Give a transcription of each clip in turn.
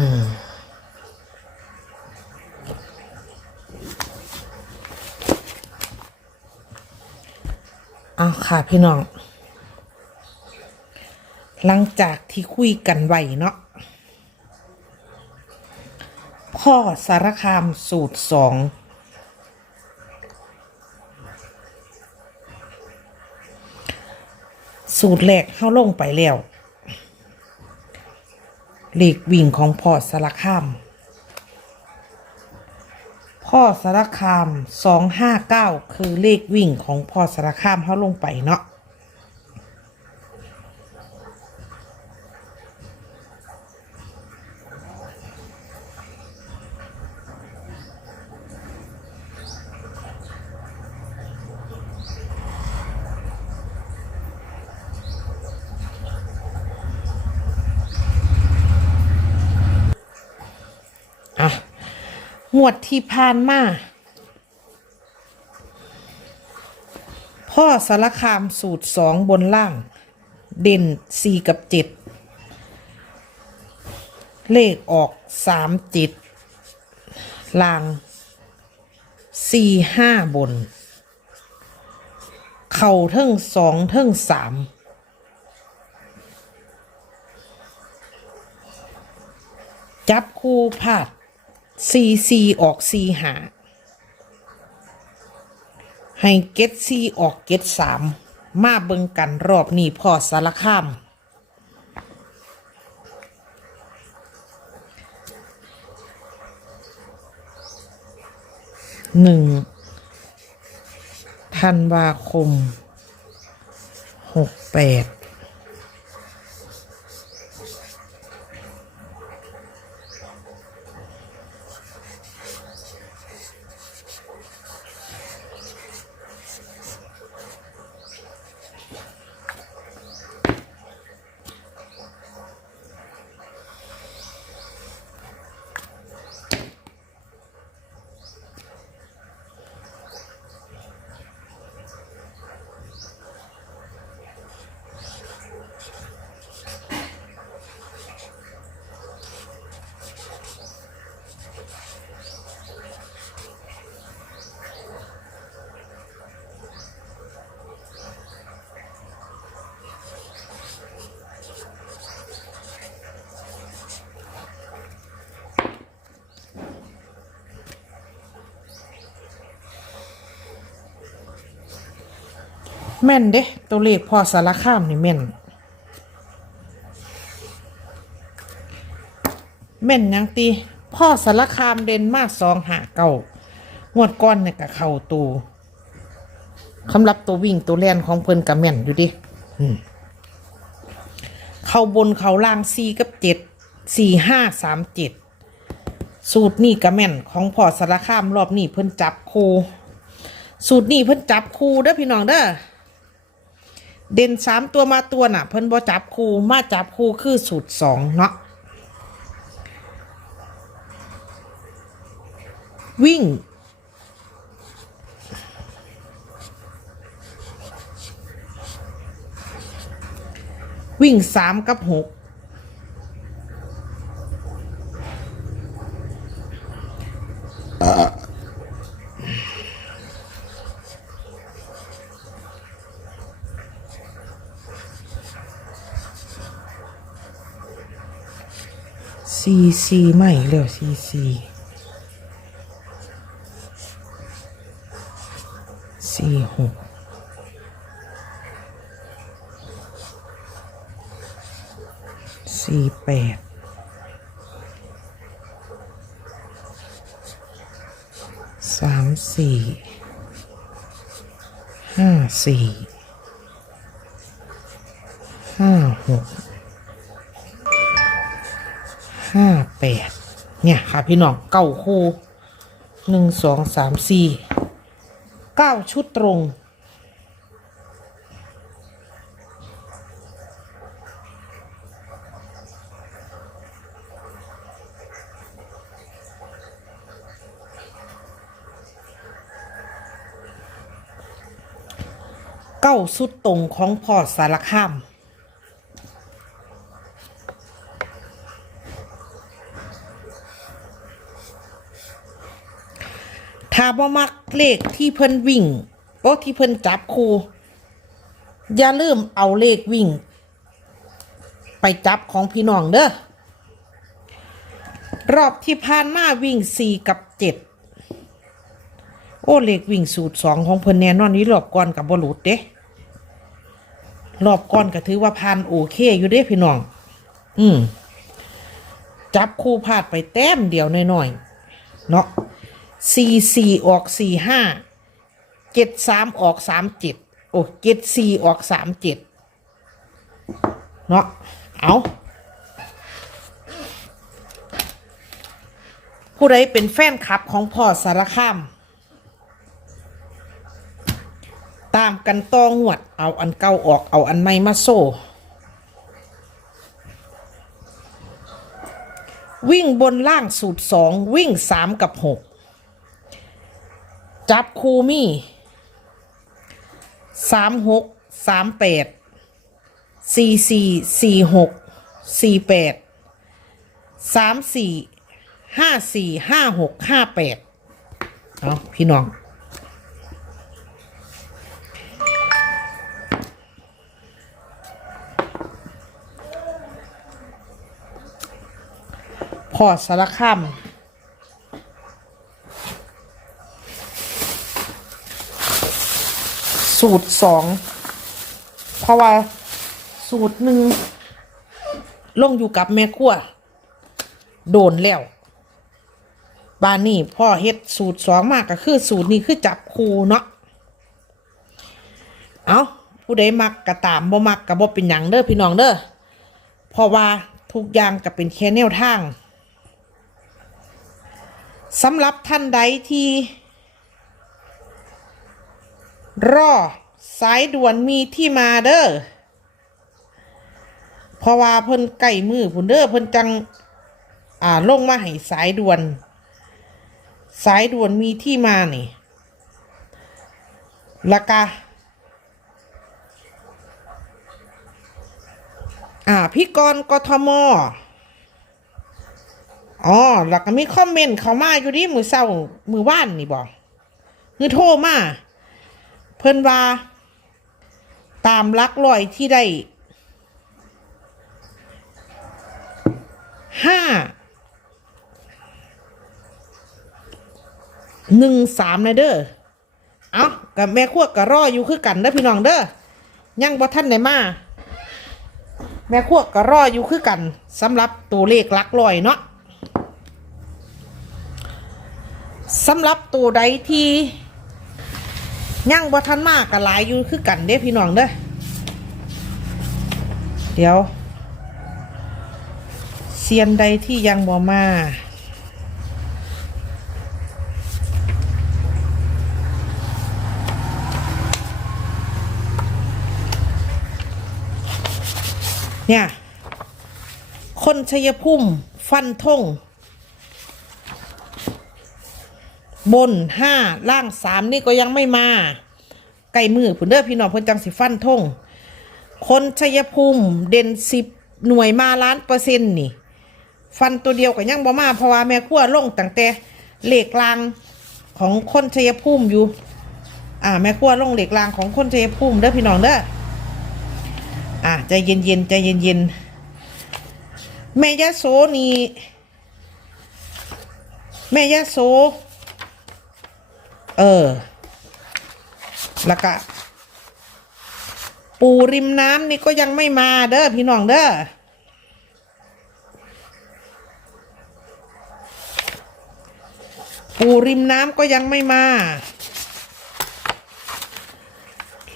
เอาค่ะพี่น้อง หลังจากที่คุยกันไว้เนาะพ่อสารคามสูตรสองสูตรแรกเข้าลงไปแล้ว เลขวิ่งของพ่อสารคาม พ่อสารคามสองห้าเก้าคือเลขวิ่งของพ่อสารคามเขาลงไปเนาะ หมวดที่ผ่านมาพ่อสารคามสูตรสองบนล่าง เด่นสี่กับเจ็ดเลขออกสามเจ็ดล่างสี่ห้าบน เข่าเทิงสองเทิงสามจับคู่พาด ซีซีออกซีหาให้เก็ตซีออกเก็ตสามมาเบิงกันรอบนี้พอสารคามหนึ่งธันวาคมหกแปด แม่นเด้ตัวเลขพอสารคามนี่แม่น แม่นยังตีพ่อสารคามเดนมาสองหาเก่างวดก้อนเนี่ยกับเข่าตูสำหรับตัววิ่งตัวแลนของเพิ่นกับแม่นอยู่ดิเข้าบนเข้าล่างสี่กับเจ็ดสี่ห้าสามเจ็ดสูตรนี่กับแม่นของพ่อสารคามรอบนี้เพิ่นจับคูสูตรนี้เพิ่นจับคูเด้อพี่น้องเด้อ เด่นสามตัวมาตัวน่ะ เพิ่นบ่จับคู่มาจับคู่คือสูตรสองเนาะวิ่ง วิ่งสามกับหก ซีซีไม่เร็วซีซีสี่หกสี่แปดสามสี่ห้าสี่ห้าหก ห้าแปดเนี่ยค่ะพี่น้องเก้าคู่หนึ่งสองสามสี่เก้าชุดตรง เก้าสุดตรงของพอสารคาม ถ้าบ่มักเลขที่เพิ่นวิ่งโอ้ที่เพิ่นจับครูอย่าลืมเอาเลขวิ่ง ไปจับของพี่น้องเด้อรอบที่ผ่านมาวิ่งสี่กับเจ็ดโอ้เลขวิ่งสูตรสองของเพิ่นแน่นอนนี้รอบก่อนกับบหลุดเด้รอบก่อนก็ถือว่าผ่านโอเคอยู่เด้พี่น้อง อืมจับคู่พลาดไปแต้มเดียวหน่อยๆเนาะ สี่สี่ออกสี่ห้าเจ็ดสามออกสามเจ็ดโอ้เจ็ดสี่ออกสามเจ็ดเนาะเอาผู้ใดเป็นแฟนคลับของพ่อสารคาม ตามกันต่องวด เอาอันเก่าออกเอาอันใหม่มาโซ่วิ่งบนล่างสูตรสองวิ่งสามกับหก จับคูมี่สามหกสามแปดสี่สี่สี่หกสี่แปดสามสี่ห้าสี่ห้าหกห้าแปดเอาพี่น้อง พอสารคาม สูตรสองเพราะว่าสูตรหนึ่งลงอยู่กับแม่ครัวโดนแล้วบานนี่พ่อเฮ็ดสูตรสองมากก็คือ สูตรนี้คือจับคูเนาะเอาผู้ใดมักกระตามบ่มักกระบ่เป็นหยังเด้อพี่น้องเด้อเพราะว่าทุกอย่างก็เป็นแค่แนวทางสำหรับท่านใดที่ รอสายด่วนมีที่มาเด้อเพราะว่าเพิ่นไก่มือพุ่นเด้อเพิ่นจัง อ่าลงมาให้สายด่วน สายด่วนมีที่มานี่ล้วก็อ่าพี่กรณ์กทมอ๋อแล้วก็มีคอมเมนต์เขามาอยู่ดิมือเศร้ามือว่านนี่บอกคือโทรมา เพิ่นว่า ตามลักลอยที่ได้ห้าหนึ่งสามเลยเด้อเอากับแม่ขั้วกับรออยู่คือกันเด้อพี่น้องเด้อยังบ่ท่านไหนมา แม่ขั้วกับรออยู่คือกันสำหรับตัวเลขลักลอยเนาะสำหรับตัวใดที่ ยังบ่ทันมากกับหลายอยู่คือกันเด้พี่น้องเด้อเดี๋ยวเซียนใดที่ยังบ่มาเนี่ย คนชัยภูมิฟันทง บนห้าล่างสามนี่ก็ยังไม่มาไก่มือผุนเด้อพี่น้องเพิ่นจังสิฟันทงคนชัยภูมิเด่นสิบหน่วยมาล้านเปอร์เซ็นต์นี่ ฟันตัวเดียวก็ยังบ่มาเพราะว่าแม่ขั้วลงตั้งแต่เหล็กลางของคนชัยภูมิอยู่ อ่าแม่ขั้วลงเหล็กลางของคนชัยภูมิเด้อพี่น้องเด้ออ่าใจเย็นๆใจเย็นๆแม่ยะโสนี่แม่ยะโส เออ แล้วก็ปูริมน้ำนี่ก็ยังไม่มาเด้อพี่น้องเด้อปูริมน้ำก็ยังไม่มา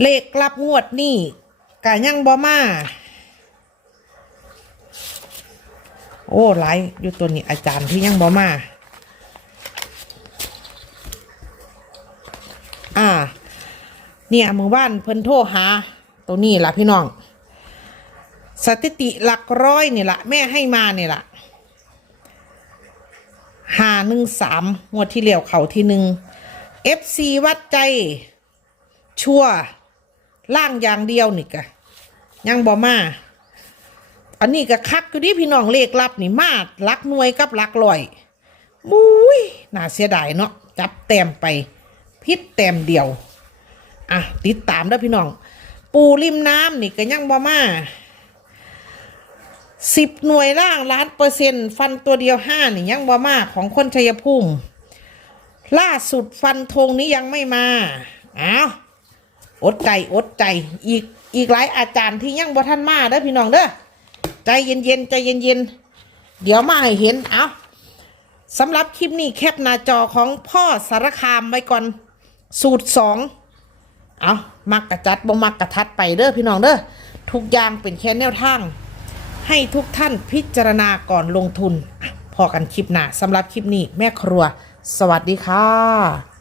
เลขกลับงวดนี่กะยังบ่มา โอ้หลายอยู่ตัวนี้อาจารย์ที่ยังบ่มาอ่า เนี่ยมือบ้านเพิ่นโทรหา ตัวนี้ล่ะพี่น้อง สถิติหลักร้อยนี่ละแม่ให้มาเนี่ยละหาหนึ่งสามงวดที่เหลียวเขาที่หนึ่ง FC วัดใจ ชั่วร์ล่างอย่างเดียวนี่กะยังบ่มา อันนี้ก็คักอยู่ดิพี่น้องเลขลับนี่มาลักหน่วยกับลักลอยมุ้ยน่าเสียดายเนาะจับแต้มไป พิษแต้มเดียว อะติดตามเด้พี่น้อง ปูริมน้ำนี่ก็ยังบ่มาสิบหน่วยล่างล้านเปอร์เซ็นต์ฟันตัวเดียวห้านี่ยังบ่มาของคนชัยภูมิล่าสุดฟันธงนี้ยังไม่มาอ้าวอดใจอดใจอีกอีกหลายอาจารย์ที่ยังบ่ทันมาเด้อพี่น้องเด้อใจเย็นๆใจเย็นๆเดี๋ยวมาให้เห็นเอาสำหรับคลิปนี้แคปหน้าจอของพ่อสารคามไว้ก่อนสูตรสอง เอามักกระจัดบ่มักกระทัดไปเด้อพี่น้องเด้อทุกอย่างเป็นแค่แนวทาง ให้ทุกท่านพิจารณาก่อนลงทุน พอกันคลิปหน้าสำหรับคลิปนี้แม่ครัว สวัสดีค่ะ